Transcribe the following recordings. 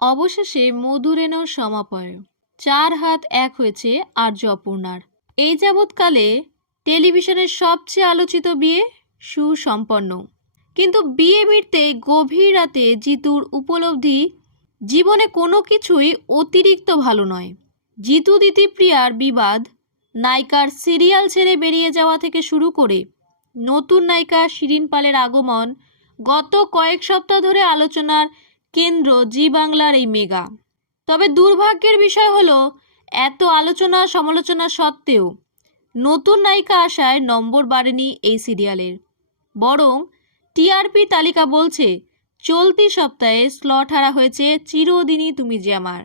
অবশেষে মধুরেণর সমাপয়। চার হাত এক হয়েছে আর্য অপূর্ণার এই যাবৎকালে টেলিভিশনের সবচেয়ে আলোচিত বিয়ে সুসম্পন্ন। কিন্তু বিয়ে মিটতে গভীর রাতে জিতুর উপলব্ধি জীবনে কোনো কিছুই অতিরিক্ত ভালো নয়। জিতু দিতিপ্রিয়ার বিবাদ নায়িকার সিরিয়াল ছেড়ে বেরিয়ে যাওয়া থেকে শুরু করে নতুন নায়িকা শিরিন পালের আগমন গত কয়েক সপ্তাহ ধরে আলোচনার কেন্দ্র জি বাংলার এই মেগা। তবে দুর্ভাগ্যের বিষয় হলো, এত আলোচনা সমালোচনা সত্ত্বেও নতুন নায়িকা আসায় নম্বর বাড়েনি এই সিরিয়ালের। বরং টিআরপি তালিকা বলছে, চলতি সপ্তাহে স্লট হারা হয়েছে চিরদিনই তুমি যে আমার।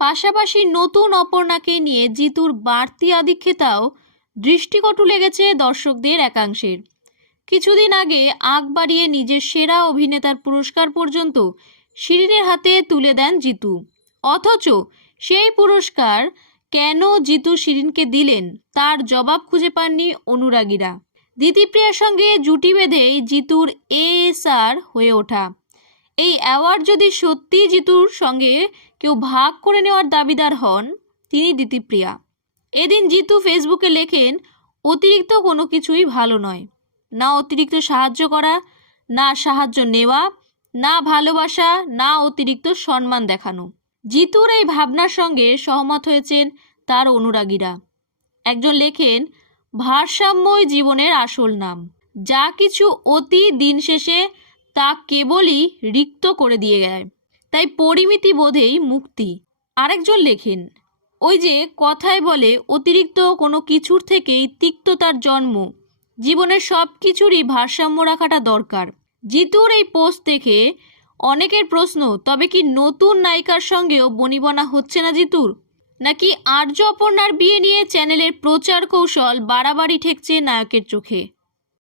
পাশাপাশি নতুন অপর্ণাকে নিয়ে জিতুর বাড়তি আধিক্যতাও দৃষ্টিকটু লেগেছে দর্শকদের একাংশের। কিছুদিন আগে আগ বাড়িয়ে নিজের সেরা অভিনেতার পুরস্কার পর্যন্ত শিরিনের হাতে তুলে দেন জিতু। অথচ সেই পুরস্কার কেন জিতু শিরিনকে দিলেন, তার জবাব খুঁজে পাননি অনুরাগীরা। দিতিপ্রিয়ার সঙ্গে জুটি বেঁধেই জিতুর এএসআর হয়ে ওঠা। এই অ্যাওয়ার্ড যদি সত্যিই জিতুর সঙ্গে কেউ ভাগ করে নেওয়ার দাবিদার হন, তিনি দিতিপ্রিয়া এদিন জিতু ফেসবুকে লেখেন, অতিরিক্ত কোনো কিছুই ভালো নয়। না অতিরিক্ত সাহায্য করা, না সাহায্য নেওয়া না ভালোবাসা, না অতিরিক্ত সম্মান দেখানো। জিতুর এই ভাবনার সঙ্গে সহমত হয়েছেন তার অনুরাগীরা। একজন লেখেন, ভারসাম্যই জীবনের আসল নাম। যা কিছু অতি দিন শেষে তা কেবলই রিক্ত করে দিয়ে দেয় তাই পরিমিতি বোধেই মুক্তি। আরেকজন লেখেন, ওই যে কথায় বলে অতিরিক্ত কোনো কিছুর থেকেই তিক্ততার জন্ম। জীবনের সব কিছুরই ভারসাম্য রাখাটা দরকার। জিতুর এই পোস্ট দেখে অনেকের প্রশ্ন, তবে কি নতুন নায়িকার সঙ্গেও বনিবনা হচ্ছে না জিতুর? নাকি আর্য অপর্ণার বিয়ে নিয়ে চ্যানেলের প্রচার কৌশল বাড়াবাড়ি ঠেকছে নায়কের চোখে?